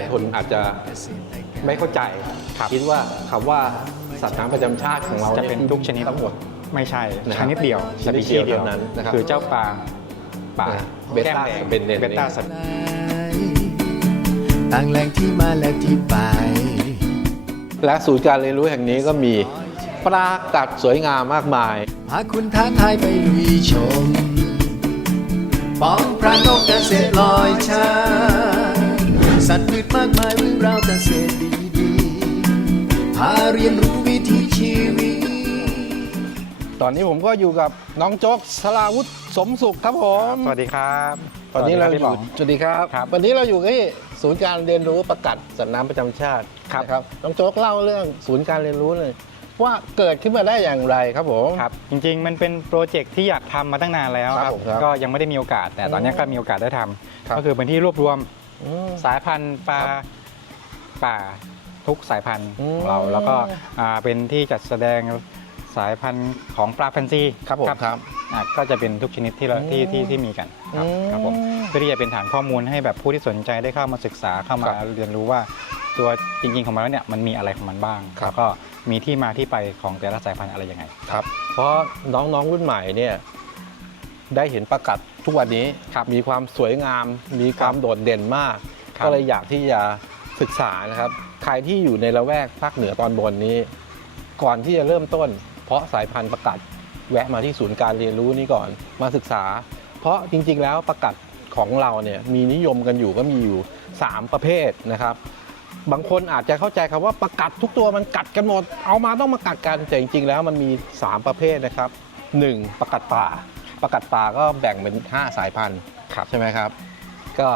หลายคนอาจจะไม่เข้าใจคิดว่าคำว่าสัตว์น้ำประจำชาติของเราจะเป็นทุกชนิดทั้งหมดไม่ใช่นะครับชนิดเดียวชนิดเดียวนั้นนะครับคือเจ้าปลาป่าอ่าเบต้าแก้มสเปนเดนเบต้าสเปนต่างแหล่งที่มาและที่ไป และศูนย์การเรียนรู้แห่งนี้ก็มีปรากัดสวยงามมากมายพาคุณท้าทายไปลุยชมป้องพระนกเกษตรลอยชาย สัตว์พืชมากมายเรื่องราวเกษตรดีๆพาเรียนรู้วิถีชีวิต ตอนนี้ผมก็อยู่กับน้องโจ๊กสลาวุฒิสมสุขครับผม สวัสดีครับ ตอนนี้เราสวัสอดีคบยู่พี่ป๋องสวัสดีครับครับ วันนี้เราอยู่ที่ศูนย์การเรียนรู้ประกัดสัตว์น้ำประจำชาติครับนะครับน้องโจ๊กเล่าเรื่องศูนย์การเรียนรู้เลย ว่าเกิดขึ้นมาได้อย่างไรครับผม ครับจริงๆ มันเป็นโปรเจกต์ที่อยากทำมาตั้งนานแล้วครับครับผมครับก็ยังไม่ได้มีโอกาส แต่ตอนนี้อืมก็มีโอกาสได้ทำครับ ก็คือเป็นที่รวบรวม อืม สายพันธุ์ปลาครับป่าทุกสายพันธุ์อืมของเราแล้วก็อ่าเป็นที่จัดแสดงสายพันธุ์ของปลาแฟนซีครับผมครับอะก็จะเป็นทุกชนิดที่เราอืมที่ที่ที่มีกันครับอืมครับผมเพื่อที่จะเป็นฐานข้อมูลให้แบบผู้ที่สนใจได้เข้ามาศึกษาเข้ามาครับเรียนรู้ว่าตัวจริงๆของมันแล้วเนี่ยมันมีอะไรของมันบ้างครับ แล้วก็มีที่มาที่ไปของแต่ละสายพันธุ์อะไรยังไง ครับ เพราะน้องๆรุ่นใหม่เนี่ยได้เห็นประกัด ทุกวันนี้ครับมีความสวยงาม มีความโดดเด่นมากครับก็เลยอยากที่จะศึกษานะครับใครที่อยู่ในละแวกภาคเหนือตอนบนนี้ ก่อนที่จะเริ่มต้น เพราะสายพันธุ์ประกัดแวะมาที่ศูนย์การเรียนรู้นี้ก่อนมาศึกษา เพราะจริงๆแล้วประกัดของเราเนี่ยมีนิยมกันอยู่ก็มีอยู่ 3 ประเภทนะครับ บางคนอาจจะเข้าใจคำว่าประกัดทุกตัวมันกัดกันหมด เอามาต้องมากัดกันแต่จริงๆแล้วมันมี 3 ประเภทนะครับ 1. ประกัดป่า ประกัดป่าก็แบ่งเป็น 5 สายพันธุ์ใช่ไหมครับ ก็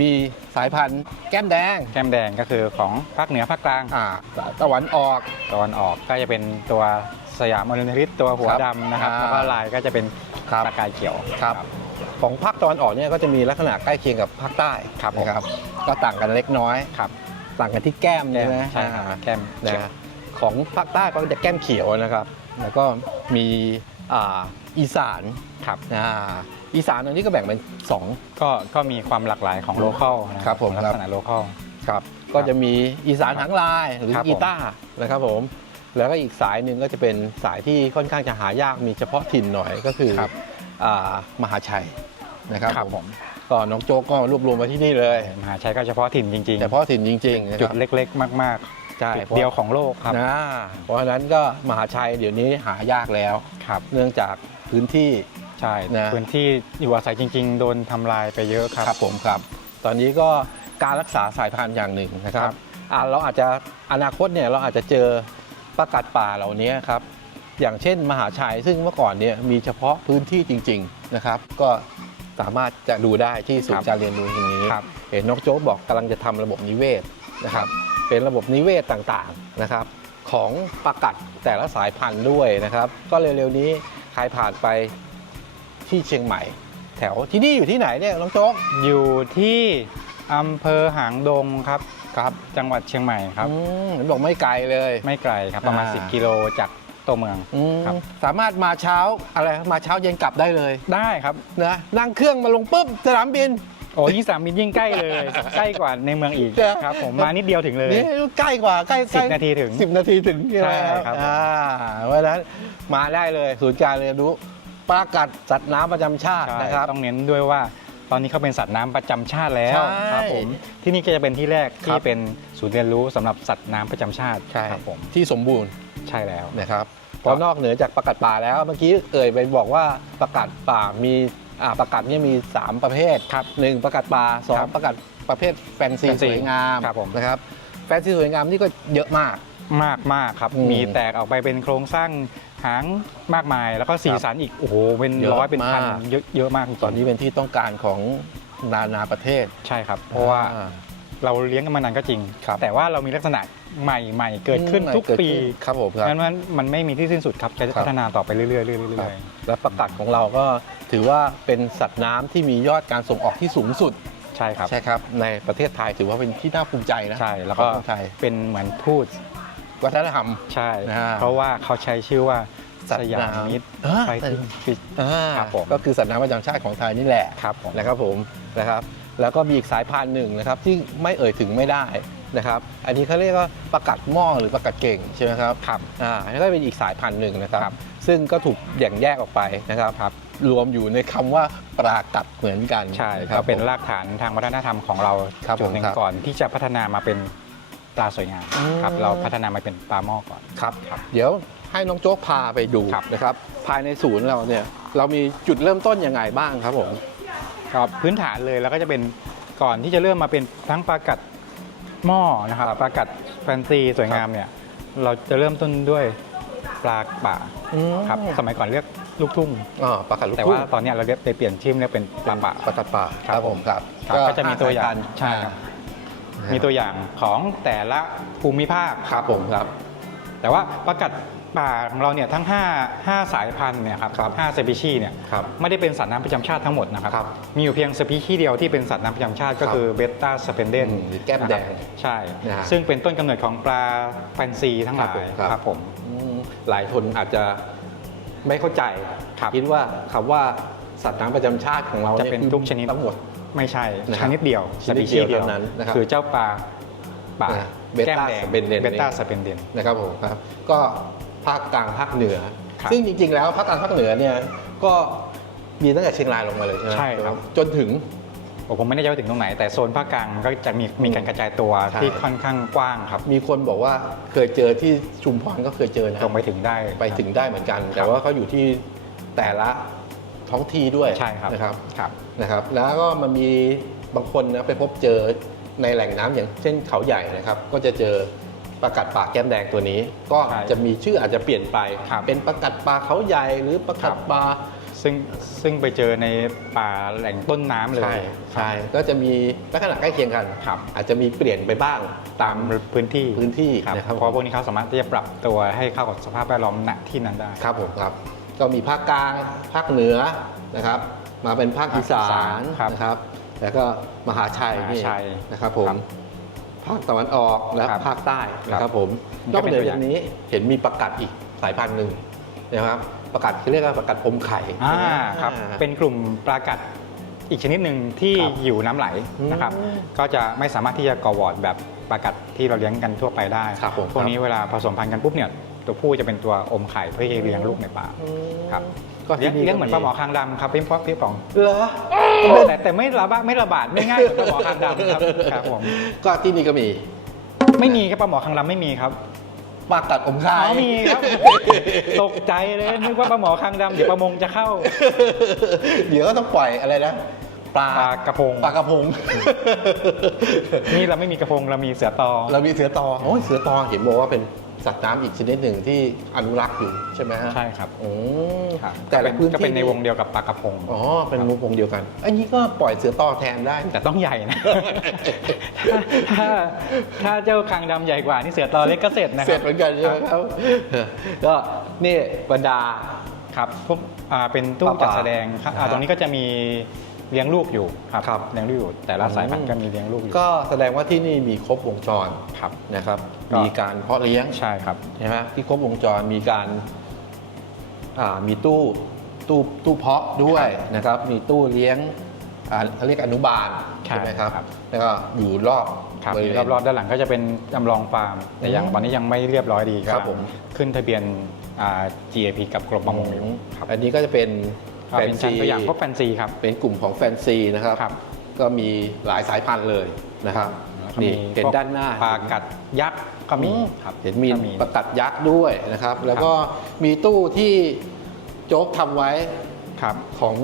มีสายพันธุ์แก้มแดงแก้มแดงก็คือของภาคเหนือภาคกลางอ่าตะวันออก ตะวันออกก็จะเป็นตัวสยามอรุณฤทธิ์ตัวหัวครับดำนะครับอ่า แล้วก็ลายก็จะเป็นครับประกายเขียว ครับของภาคตะวันออกเนี่ยก็จะมีลักษณะใกล้เคียงกับภาคใต้ครับผม นะครับก็ต่างกันเล็กน้อย ครับต่างกันที่แก้มแก้ใช่มไหมใช่ครับอ่า แก้มนะเขียวฮะของภาคใต้ก็จะแก้มเขียวนะครับ แล้วก็มีอ่าอีสาน ครับ อ่าอีสานอันนี้ก็แบ่งเป็นสอง ก็ก็มีความหลากหลายของโลเคอลนะครับผม ลักษณะโลเคอล ครับก็จะมีอีสานหางลายหรือครับผม กีตาร์นะครับผม แล้วก็อีกสายหนึ่งก็จะเป็นสายที่ค่อนข้างจะหายากมีเฉพาะถิ่นหน่อยก็คือครับอ่ามหาชัยนะครับครับผผมมก็น้องโจ๊กก็รวบรวมมาที่นี่เลย มหาชัยก็เฉพาะถิ่นจริงเฉพาะถิ่นจริงๆนะจุคดรับเล็กๆ มากใช่ๆจุดเพราะเดียวของโลกครับ นะเพราะฉะนั้นก็มหาชัยเดี๋ยวนี้หายากแล้ว ครับ เนื่องจากพื้นที่ ใช่นะ พื้นที่อยู่อาศัยจริง ๆ โดนทำลายไปเยอะครับ ครับผมครับ ตอนนี้ก็การรักษาสายพันธุ์อย่างหนึ่งนะครัครับบอ่าเราอาจจะอนาคตเนี่ยเราอาจจะเจอประกัดป่าเหล่านี้ครับอย่างเช่น มหาชัยซึ่งเมื่อก่อนเนี่ยมีเฉพาะพื้นที่จริง ๆนะครับ ก็สามารถจะดูได้ที่ศูนย์การเรียนรู้แห่งนี้ครับเห็นนกโจ๊กบอกกำลังจะทำระบบนิเวศนะครับ เป็นระบบนิเวศต่างๆนะครับ ของประกัดแต่ละสายพันธุ์ด้วยนะครับ ก็เร็วๆนี้ใครผ่านไป ที่เชียงใหม่ แถวที่นี่อยู่ที่ไหนเนี่ยน้องโจ๊กอยู่ที่อำเภอหางดงครับครับจังหวัดเชียงใหม่ครับ อืมเห็นบอกไม่ไกลเลย ไม่ไกลครับประมาณ อ่า 10 กิโลจากตัวเมืองอืมครับสามารถมาเช้าอะไรมาเช้าเย็นกลับได้เลยได้ครับ นะนั่งเครื่องมาลงปุ๊บสนามบิน โอ้ยิ่งสนามบินยิ่งใกล้เลย ใกล้กว่าในเมืองอีกเจอครับ ผมมานิดเดียวถึงเลย นี่ใกล้กว่าใกล้สิบนาทีถึงสิบนาทีถึงใช่ไหมใช่ครับ อ่าเพราะฉะนั้นมาได้เลยศูนย์การเรียนรู้ ปลากัดสัตว์น้ำประจำชาติใช่นะครับ ต้องเน้นด้วยว่าตอนนี้เขาเป็นสัตว์น้ำประจำชาติแล้วใช่ครับผมที่นี่ก็จะเป็นที่แรกคที่รับเป็นศูนย์เรียนรู้สำหรับสัตว์น้ำประจำชาติใช่ ครับผมที่สมบูรณ์ใช่แล้ว นะครับเพราะนอกเหนือจากประกัดป่าแล้วเมื่อกี้เอ่ยไปบอกว่าประกัดป่ามีอ่าประกัดเนี่ยมี 3 ประเภทครับหนึ่งประกัดป่าสอครังบประกัดประเภทแฟนซีแฟนซีสวยงามครับผม นะครับแฟนซีสวยงามนี่ก็เยอะมาก มากมากครับ อืมมีแตกออกไปเป็นโครงสร้าง หางมากมาย แล้วก็สีสันอีก โอ้โห เป็นเยอะร้อยเป็นพันมาก เยอะเยอะมากจริงๆตอนนี้เป็นที่ต้องการของนานาประเทศ ใช่ครับ เพราะว่าเราเลี้ยงกันมานานก็จริง ครับ แต่ว่าเรามีลักษณะใหม่ๆ เกิดขึ้นทุกเดปีขึ้นครับผมครับ งั้นมันมันไม่มีที่สิ้นสุดครับจะครับ พัฒนาต่อไปเรื่อยๆเรื่อยๆเรื่อยและประกัดของเราก็ถือว่าเป็นสัตว์น้ำที่มียอดการส่งออกที่สูงสุด ๆใช่ครับ ใช่ครับ ในประเทศไทยถือว่าเป็นที่น่าภูมิใจนะใช่แล้วก็ ของคนไทย เป็นเหมือนพูด วัฒนธรรม ใช่อ่าเพราะว่าเขาใช้ชื่อว่าสัสตว์ยามน้ำมิตรอ่าไฟติ้งฟิช อ่าครับผม ก็คือสัตว์น้ำประจำชาติของไทยนี่แหละครับผม นะครับผมนะครับ แล้วก็มีอีกสายพันธุ์หนึ่งนะครับที่ไม่เอ่ยถึงไม่ได้นะครับ อันนี้เขาเรียกว่าประกัดหม้อหรือประกัดเก่งใช่ไหมครับครับ อ่าแล้วก็เป็นอีกสายพันธุ์หนึ่งนะครับซึ่งก็ถูกแบ่งแยกออกไปนะครับ รวมอยู่ในคำว่าปรากัดเหมือนกันใช่นะคก็รับเป็นผม รากฐานทางวัฒนธรรมของเราครับจุดหนึ่ผมงครับ ก่อนที่จะพัฒนามาเป็น ปลาสวยงามอืมครับ เราพัฒนามาเป็นปลาหม้อก่อน ครับครับ เดี๋ยวให้น้องโจ๊กพาไปดูครับ นะครับ ภายในศูนย์เราเนี่ยเรามีจุดเริ่มต้นยังไงบ้างครับผม ครับพื้นฐานเลยแล้วก็จะเป็นก่อนที่จะเริ่มมาเป็นทั้งปลากัดหม้อนะครับปลากัดแฟนซีสวยงามเนี่ย เราจะเริ่มต้นด้วยปลาป่าครับ สมัยก่อนเรียกลูกทุ่ง อ่าประกัดลูกแต่ทุ่ว่างตอนเนี้ยเราเรียกไปเปลี่ยนชื่อเรียกเป็นปลาป่าประกัดป่าครับผม ครับ ครับก็จะมีตัวอย่างใช่ใช่ครับ มีตัวอย่างของแต่ละภูมิภาคครับผมครับ แต่ว่าประกัดป่าของเราเนี่ยทั้ง 5 5 สายพันธุ์เนี่ยครับครับห้าสปีชีส์เนี่ยครับไม่ได้เป็นสัตว์น้ำประจำชาติทั้งหมดนะครับครับมีอยู่เพียงสปีชีส์เดียวที่เป็นสัตว์น้ำประจำชาติก็ครับคือเบต้าสเปนเดนอืมหรือแก้มแดงใช่นะฮะซึ่งเป็นต้นกำเนิดของปลาแฟนซีทั้งหลายครับผมครับครับผมอืมหลายคนอาจจะไม่เข้าใจครับคิดว่าคำว่าสัตว์น้ำประจำชาติของเราจะยเป็นคือทุกชนิดทั้งหมด ไม่ใช่นะครับชนิดเดียวชนิดเดียวเท่านั้นนะครับคือเจ้าปลาป่าอ่า Beta แก้มแดง Splendid เบต้าสเปนเดน นะครับผมครับก็ภาคกลางภาคเหนือ ครับซึ่งจริงๆแล้วภาคกลางภาคเหนือเนี่ยก็มีตั้งแต่เชียงรายลงมาเลยใช่ไหมใช่ครับ จนถึง โอ้ผมไม่แน่ใจว่าถึงตรงไหน แต่โซนภาคกลางก็จะมีมีการกระจายตัวใช่ ที่ค่อนข้างกว้างครับมีคนบอกว่าเคยเจอที่ชุมพรก็เคยเจอนะตรงไปถึงได้ ไปถึงได้เหมือนกัน แต่ว่าเขาอยู่ที่แต่ละ ท้องที่ด้วยใช่ครับนะครับครับนะครับแล้วก็มันมีบางคนนะไปพบเจอในแหล่งน้ำอย่างเช่นเขาใหญ่นะครับ ก็จะเจอประกัดป่าแก้มแดงตัวนี้ ก็ใช่จะมีชื่ออาจจะเปลี่ยนไปครับเป็นประกัดป่าเขาใหญ่หรือประกัดครับป่าซึ่งซึ่งไปเจอในป่าแหล่งต้นน้ำเลย ใช่ใช่ก็จะมีลักษณะใกล้เคียงกันครับอาจจะมีเปลี่ยนไปบ้างตาตามมพื้นที่พื้นที่ครับนะครับเพราะพวกนี้เขาสามารถที่จะปรับตัวให้เข้ากับสภาพแวดล้อมณที่นั้นได้ครับผมครับ ก็มีภาคกลางภาคเหนือนะครับ มาเป็นภาคอีสาภาคอีสานนครับนะครับ แล้วก็มหาชัยมหานี่ชัยนะครับผมครับภาคตะวันออกและครับภาคใต้นะคครัรับบผมนี่นก็อกเป็นเหนือตัวอย่าจางกนี้เห็นมีประกัดอีกสายพันธุ์หนึ่งนะครับประกัดเขาเรียกว่าประกัดอมไข่อ่าครับอ่าเป็นกลุ่มปลากัดอีกชนิดหนึ่งที่ครับอยู่น้ำไหลนะครับอืมก็จะไม่สามารถที่จะก่อวอร์ดแบบปลากัดที่เราเลี้ยงกันทั่วไปได้ครับผมพวกนี้เวลาผสมพันธุ์กันปุ๊บเนี่ย ตัวผู้จะเป็นตัวอมไข่เพื่อที่จะเลี้ยงลูกในป่าครับก็เลี้ยงที่เลี้ยงเหมือนปลาหมอคางดำครับพี่พ่อพี่ป๋องเหรอแต่แต่ไม่ระบาดไม่ระบาดไม่ง่ายเหมือนปลาหมอคางดำครับครับผมก็ที่นี่ก็มี ไม่มีครับปลาหมอคางดำไม่มีครับปลากัดอมไข่อ๋อมีครับตกใจเลยนึกว่าปลาหมอคางดำเดี๋ยวประมงจะเข้า เดี๋ยวก็ต้องปล่อยอะไรนะปลาปลากระพงปลากระพงนี่เราไม่มีกระพงเรามีเสือตอเรามีเสือตอโอ้ยเสือตอเห็นบอกว่าเป็น สัตว์น้ำอีกชนิดหนึ่งที่อนุรักษ์อยู่ใช่ไหมฮะใช่ครับอืมครับแต่ละพื้นที่ก็เป็นในวงเดียวกับปลากระพง อ๋อเป็นวงเดียวกันอันนี้ก็ปล่อยเสือตอแทนได้ แต่ต้องใหญ่นะถ้าถ้าถ้าเจ้าคางดำใหญ่กว่านี่เสือตอเล็กก็เสร็จนะคเสร็รัจบ เหมือนกันใช่ไหมครับ ก็นี่บรรดา ครับพวกอ่าเป็นตู้ปลาจัดแสดงครับอ่าครับตรงนี้ก็จะมี เลี้ยงลูกอยู่ครับครับ เลี้ยงลูกอยู่แต่ละสายพันธุ์ก็มีเลี้ยงลูกอยู่ ก็แสดงว่าที่นี่มีครบวงจรครับนะครับ ก็ มีการเพาะเลี้ยงใช่ครับ ใช่ไหมที่ครบวงจรมีการอ่ามีตู้ตู้ตู้เพาะด้วยนะครับ มีตู้เลี้ยงอ่าเขาเรียกอนุบาลใช่ใช่ไหมครับ ครับ แล้วก็อยู่รอบครับบริเวณ รอบๆด้านหลังก็จะเป็นจำลองฟาร์มแต่ยังอืมตอนนี้ยังไม่เรียบร้อยดีครับผม ขึ้นทะเบียนอ่า GAP กับกรมประมงอยู่ครับ อันนี้ก็จะเป็น ก็เป็นชั้นตัวอย่างพวกแฟนซีครับเป็นกลุ่มของแฟนซีนะครับครับก็มีหลายสายพันธุ์เลยนะครับแล้วก็นี่มีเห็นพวกด้านหน้าปลากัดยักษ์ก็มีอืครับเห็นมีก็ประกัดยักษ์ด้วยนะครับ แล้วก็มีตู้ที่โจ๊กทำไว้ครับของ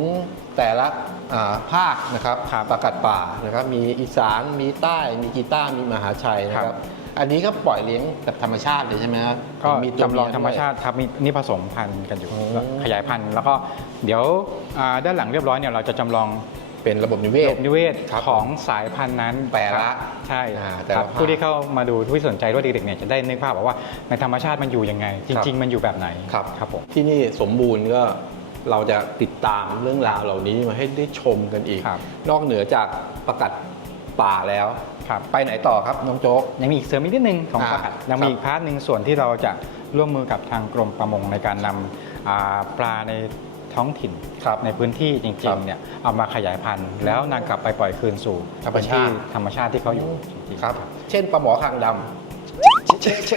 แต่ละอ่าภาคนะครับครับประกัดป่านะครับ มีอีสานมีใต้มีกีตาร์มีมหาชัยนะคครัรับบ อันนี้ก็ปล่อยเลี้ยงแบบธรรมชาติเลยใช่ไหมครับก็มีตัวจำลองเมียธรรมด้วยชาติครับมีนี่ผสมพันธุ์กันอยู่โอ้ขยายพันธุ์แล้วก็เดี๋ยวอ่าด้านหลังเรียบร้อยเนี่ยเราจะจำลอง เป็นระบบนิเวระศ บบนิเวศครับของสายพันธุ์นั้นแต่ละครับใช่อ่าแต่ละครับภาคผู้ที่เข้ามาดูผู้ที่สนใจด้วยเด็กๆเนี่ยจะได้นึกภาพออกว่าในธรรมชาติมันอยู่ยังไง จครับริง ๆ มันอยู่แบบไหนครับ ครับผมที่นี่สมบูรณ์ก็เราจะติดตามเรื่องราวเหล่านี้มาให้ได้ชมกันอีก ครับ นอกเหนือจากประกัดป่าแล้ว ครับไปไหนต่อครับน้องโจ๊ก ยังมีอีกเสริมอีกนิดนึงของอ่าปลากัดยังครับมีอีกพาร์ทหนึ่งส่วนที่เราจะร่วมมือกับทางกรมประมงในการนำอ่าปลาในทท้องถิ่นครับในพื้นที่จครัริงบๆเนี่ยเอามาขยายพันธุ์ แล้วนำกลับไปปล่อยคืนสู่ธรรมชาติ พื้นที่ธรรมชาติที่เขาอยู่จริงๆ ครับ เช่นปลาหมอคางดำ จะจะ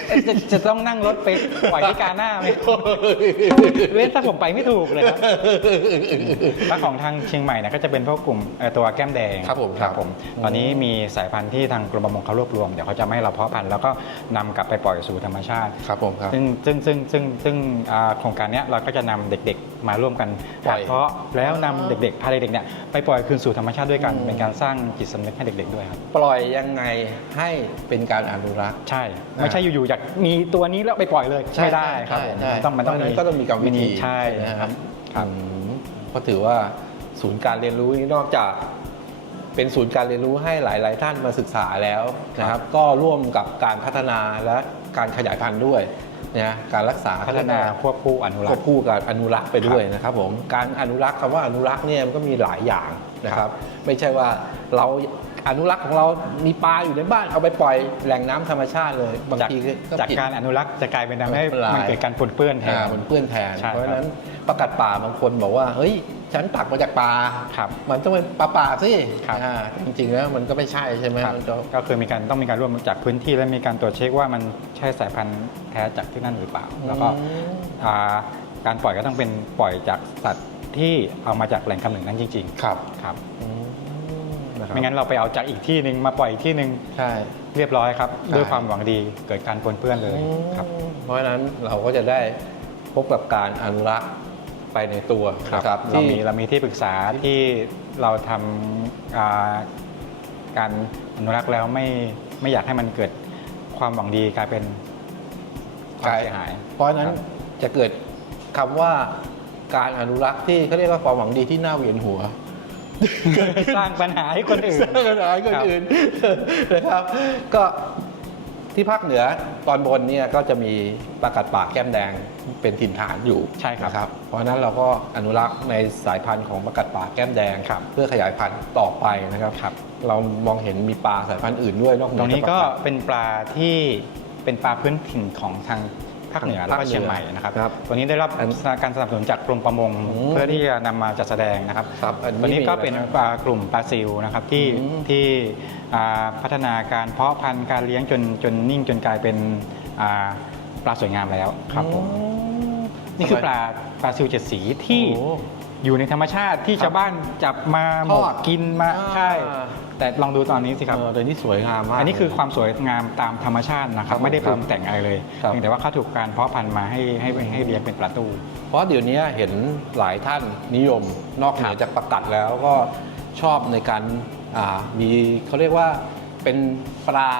จะต้องนั่งรถไปปล่อยที่กาหน้าไหมเว้นถ้าผมไปไม่ถูกเลยครับถ้าของทางเชียงใหม่เนี่ยก็จะเป็นพวกกลุ่มเอ่อตัวแก้มแดงครับผมครับผมอืมตอนนี้มีสายพันธุ์ที่ทางกรมประมงเขารวบรวม เดี๋ยวเขาจะไม่ให้เราเพาะพันธุ์แล้วก็นำกลับไปปล่อยสู่ธรรมชาติครับผมครับซึ่งซึ่งซึ่งซึ่งซึ่งอ่าโครงการเนี้ยเราก็จะนำเด็กๆมาร่วมกันปล่อยเพาะแล้วนำเด็กๆพาเด็กๆเนี่ยไปปล่อยคืนสู่ธรรมชาติด้วยกันอืมเป็นการสร้างจิตสำนึกให้เด็ก ๆด้วยครับปล่อยยังไงให้เป็นการอนุรักษ์ใช่ไม่ใช่อยู่ๆอยากมีตัวนี้แล้วไปปล่อยเลยใช่ไม่ได้ครับใช่ผมใช่มันต้องมันต้องเพราะฉะมีนั้นก็ต้องมีกรรมวิธีใช่นะครับครับ อืมก็ถือว่าศูนย์การเรียนรู้นี่นอกจากเป็นศูนย์การเรียนรู้ให้หลาย ๆ ท่านมาศึกษาแล้วนะครับ ก็ร่วมกับการพัฒนาและการขยายพันธุ์ด้วยนะการรักษาพัฒนาควบคู่อนุรัควกบษ์คู่กับอนุรักษ์ไปด้วยนะครับผมการอนุรักษ์คำว่าอนุรักษ์เนี่ยมันก็มีหลายอย่างนะครับ ไม่ใช่ว่าเรา อนุรักษ์ของเรามีปลาอยู่ในบ้านเอาไปปล่อยแหล่งน้ำธรรมชาติเลยบางจากทีจากผิด การอนุรักษ์จะกลายเป็นทำให้เป็นลาย มันเกิดการปนเปื้อนแทน อ่ามันเปื้อนแทน ใช่เพราะครัฉะบนั้นประกัดป่าบางคนบอกว่า เฮ้ย ฉันตักมาจากป่าครับมันต้องเป็นปลาป่าสิครับ อ่าจริงๆแล้วมันก็ไม่ใช่ใช่ไหมครับมันจะก็คือมีการต้องมีการร่วมจากพื้นที่และมีการตรวจเช็คว่ามันใช่สายพันธุ์แท้จากที่นั่นหรือเปล่า แล้วก็อืม อ่าการปล่อยก็ต้องเป็นปล่อยจากสัตว์ที่เอามาจากแหล่งกำเนิดนั้นจริง ครับ ๆ ครับ อืมนะครับ ไม่งั้นเราไปเอาจากอีกที่หนึ่งมาปล่อยอีกที่หนึ่งใช่ เรียบร้อยครับ ใช่ ด้วยความหวังดีเกิดการปนเปื้อนเลยครับ เพราะฉะนั้นเราก็จะได้พบกับการอนุรักษ์ไปในตัวนะครับเราที่ มีเรามีที่ปรึกษาที่เราทำอ่าการอนุรักษ์แล้วไม่ไม่อยากให้มันเกิดความหวังดีกลายเป็นความเสียหาย เพราะฉะนั้นครับจะเกิดคำว่าการอนุรักษ์ที่เขาเรียกว่าความหวังดีที่น่าเวียนหัว สร้างปัญหาให้คนอื่นสร้างปัญหาให้คนอื่นนะครับ ก็ที่ภาคเหนือตอนบนเนี่ยก็จะมีปลากัดปากแก้มแดงเป็นถิ่นฐานอยู่ใช่ครับนะเพราะฉะนั้นเราก็อนุรักษ์ในสายพันธุ์ของปลากัดปากแก้มแดงครับเพื่อขยายพันธุ์ต่อไปนะครับครับเรามองเห็นมีปลาสายพันธุ์อื่นด้วยนอกเหนืตรองนี้จากก็ปลากัดเป็นปลาที่เป็นปลาพื้นถิ่นของทาง ภาคเหนือแล้วก็เชียงใหม่นะครับครับตัวนี้ได้รับอันการสนับสนุนจากกรมประมงอืมเพื่อที่จะนำมาจัดแสดงนะครับครับอันนี้ตัวนี้ก็เป็นมีอะไรปลากลุ่มปลาซิลนะครับที่อืมที่อ่าพัฒนาการเพาะพันธุ์การเลี้ยงจนจนนิ่งจนกลายเป็นอ่าปลาสวยงามแล้วครับผมอืมนี่คือปลาปลาซิลเจ็ดสีที่โอ้อยู่ในธรรมชาติที่ครับชาวบ้านจับมาหมทกอดกินมาอ่าใช่ แต่ลองดูตอนนี้สิครับเออเดี๋ยวนี้สวยงามมากอันนี้คือความสวยงามตามธรรมชาตินะคครัรับบไม่ได้คปรับรุงแต่งอะไรเลยครับเพียงแต่ว่าเขาถูกการเพาะพันธุ์มาให้ให้ให้เลี้ยงเป็นปลาตูเพราะเดี๋ยวนี้เห็นหลายท่านนิยมนอกเหนือจากประกัดแล้วก็ชอบในการอ่ามีเขาเรียกว่าเป็นปลา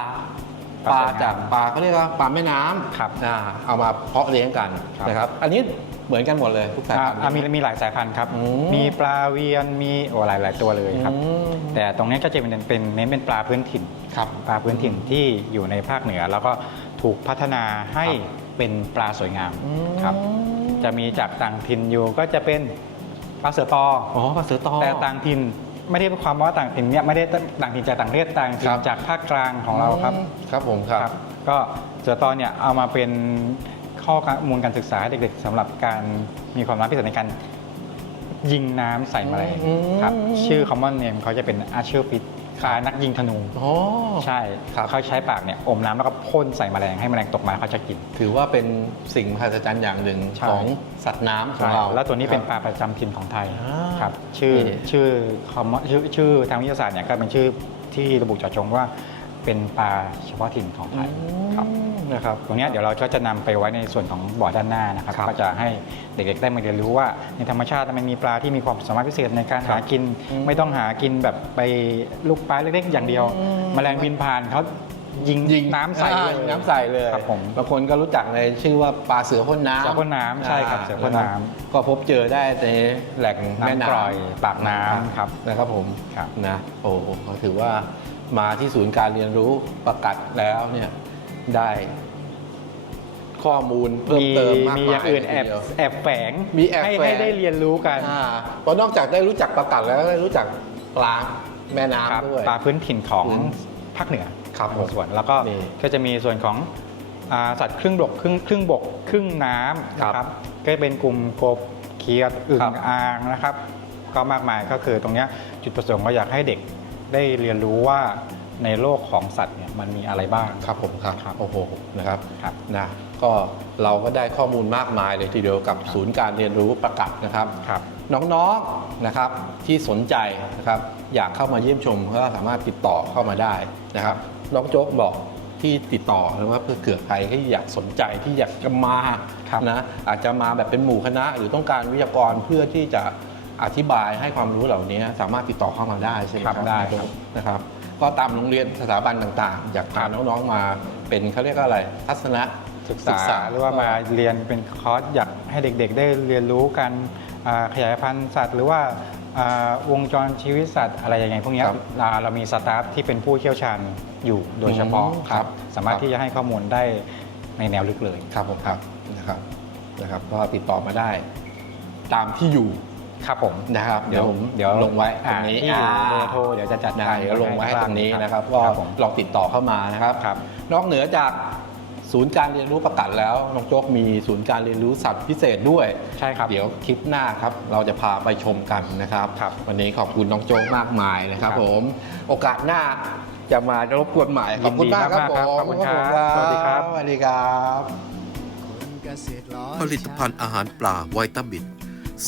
ปปลาลาสวยงามจากปลาเขาเรียกว่าปลาแม่น้ำครับอ่าเอามาเพาะเลี้ยงกันครับนะครับ อันนี้ เหมือนกันหมดเลยทุกสายอ่าพันธุ์ อ่ามีมีหลายสายพันธุ์ครับ อืมมีปลาเวียนมีโอ้หลายหลายตัวเลยครับ อืม แต่ตรงนี้ก็จะเป็นเป็นเน้นเป็นปลาพื้นถิ่น ครับ ปลาพื้นถิ่นที่อยู่ในภาคเหนือ แล้วก็ถูกพัฒนาให้ครับเป็นปลาสวยงามอืมครับ จะมีจากต่างถิ่นอยู่ก็จะเป็นปลาเสือตออ๋อปลาเสือตอแต่ต่างถิ่นไม่ได้ความว่าต่างถิ่นเนี่ยไม่ได้ต่างถิ่นจากต่างประเทศต่างถิ่ครันบจากภาคกลางของเราครับ ครับผมครับ ครับก็เสือตอนเนี่ยเอามาเป็น ข้อมูลการศึกษาให้เด็กๆสำหรับการมีความรู้พิเศษในการยิงน้ำใส่แมลงอืม ครับ ชื่อ common name เขาจะเป็น archer fish คล้ายนักยิงธนู อ๋อ ใช่ครับ เขาใช้ปากเนี่ยอมน้ำแล้วก็พ่นใส่แมลงให้แมลงตกมาเขาจะกิน ถือว่าเป็นสิ่งมหัศจรรย์อย่างหนึ่งใช่ ของสัตว์น้ำของเรา แล้วตัวนี้เป็นคปรับลาประจำถิ่นของไทยอ่าครับชื่อนี่ ชื่อ common ชื่อชื่อทางวิทยาศาสตร์เนี่ยก็เป็นชื่อที่ระบุเจาะจงว่า เป็นปลาเฉพาะถิ่นของไทยครับนะครับ ตรงเนี้ยเดี๋ยวเราก็จะนำไปไว้ในส่วนของบ่อด้านหน้านะครับครับ ก็จะให้เด็กๆได้มาเรียนรู้ว่าในธรรมชาติมันมีปลาที่มีความสามารถพิเศษในการครัหาบกินอืมไม่ต้องหากินแบบไปลูกปลาเล็กๆ อย่างเดียวอืมแมลงบินผ่านเขายิงยิงน้ำใส่อ่าเลยยิงน้ำใส่เลยครับผมบางคนก็รู้จักในชื่อว่าปลาเสือพ่นน้ำเสือพ่นน้ำใช่ครับาเสือพ่นน้ำะครับก็พบเจอได้ในแหล่งแม่น้ำน้ำกร่อยปากน้ำครับนะครับผมครับนะโอ้โหเขาถือว่า มาที่ศูนย์การเรียนรู้ประกัดแล้วเนี่ยได้ข้อมูลเพิ่มเติมมากมีมายอย่างอื่นแอบทีเดียวแอบแฝงมีแอบให้แฝงให้ได้เรียนรู้กันอ่าเพราะนอกจากได้รู้จักประกัดแล้วได้รู้จักปลาแม่ครับน้ำด้วยปลาพื้นถิ่นของพื้นภาคเหนือครับผมส่วนแล้วก็นี่ก็จะมีส่วนของอาสัตว์ครึ่งบกครึ่งครึ่งบกครึ่งน้ำครับนะครับก็เป็นกลุ่มกบเขียดอึ่ครังบอ่างนะครับ ก็มากมายก็คือตรงเนี้ยจุดประสงค์ก็อยากให้เด็ก ได้เรียนรู้ว่าในโลกของสัตว์เนี่ยมันมีอะไรบ้าง ครับผมครับครับโอ้โหนะครับครับนะก็เราก็ได้ข้อมูลมากมายเลยทีเดียวกับศูนย์การเรียนรู้ประกัดนะครับครับ น้องๆนะครับที่สนใจนะครับอยากเข้ามาเยี่ยมชมก็สามารถติดต่อเข้ามาได้นะครับ น้องโจ๊กบอกที่ติดต่อนะว่าเพื่อเกิดใครที่อยากสนใจที่อยากจะมาครับนะอาจจะมาแบบเป็นหมู่คณะ หรือต้องการวิทยากรเพื่อที่จะ อธิบายให้ความรู้เหล่านี้สามารถติดต่อเข้ามาได้ใช่ไหมคครัรับบได้ครับนะครับ ก็ตามโรงเรียนสถาบันต่างๆ อยากพาน้องๆมาเป็นเขาเรียกว่าอะไร ทัศนะศึกษาหรือว่ามาเรียนเป็นคอร์สอยากให้เด็กๆ ได้เรียนรู้การอ่าขยายพันธุ์สัตว์ หรือว่าอ่าวงจรชีวิตสัตว์อะไรอย่างไงพวกเนี้ยครับอ่าเรามีสตาฟที่เป็นผู้เชี่ยวชาญอยู่โดยเฉพาะอืมครับ สามารถครับที่จะให้ข้อมูลได้ในแนวลึกเลยครับผมครับนะครับนะครับก็ติดต่อมาได้ ตามที่อยู่ ครับผมนะครับเดี๋ยวผมเดี๋ยวลงไว้ตรงนี้อ่าที่อยู่เบอร์โทรเดี๋ยวจะจัดนะการเดี๋ยวลงไว้ให้ตรงนี้นะครับก็ครับผมลองติดต่อเข้ามานะครับครับ นอกเหนือจากศูนย์การเรียนรู้ประกัดแล้วน้องโจ๊กมีศูนย์การเรียนรู้สัตว์พิเศษด้วยใช่ครับเดี๋ยวคลิปหน้าครับเราจะพาไปชมกันนะครับครับวันนี้ขอบคุณน้องโจ๊กมากมายนะครับครับผมโอกาสหน้าจะมารบกวนใหม่ขอบคุณมากครับยินดีผมมากๆครับขอบคุณครับสวัสดีครับสวัสดีครับคนเกษตรร้อยผลิตภัณฑ์อาหารปลาไวตาบิด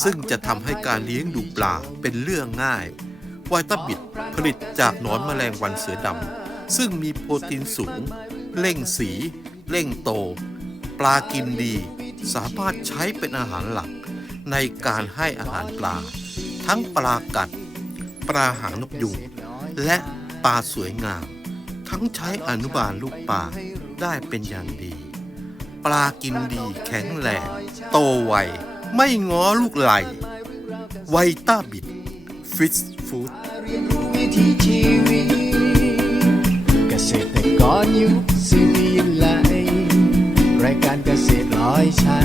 ซึ่งจะทำให้การเลี้ยงดูปลาเป็นเรื่องง่าย ไวตาบิดผลิตจากหนอนแมลงวันเสือดำ ซึ่งมีโปรตีนสูง เร่งสี เร่งโต ปลากินดี สามารถใช้เป็นอาหารหลัก ในการให้อาหารปลา ทั้งปลากัด ปลาหางนกยูงและปลาสวยงาม ทั้งใช้อนุบาลลูกปลาได้เป็นอย่างดี ปลากินดีแข็งแรงโตไว ไม่ง้อลูกไหลไวต้าบิด ฟิตฟู้ดเรียนรู้วิถีชีวิตเกษตรกรยุคสิวิไลรายการเกษตรร้อยชา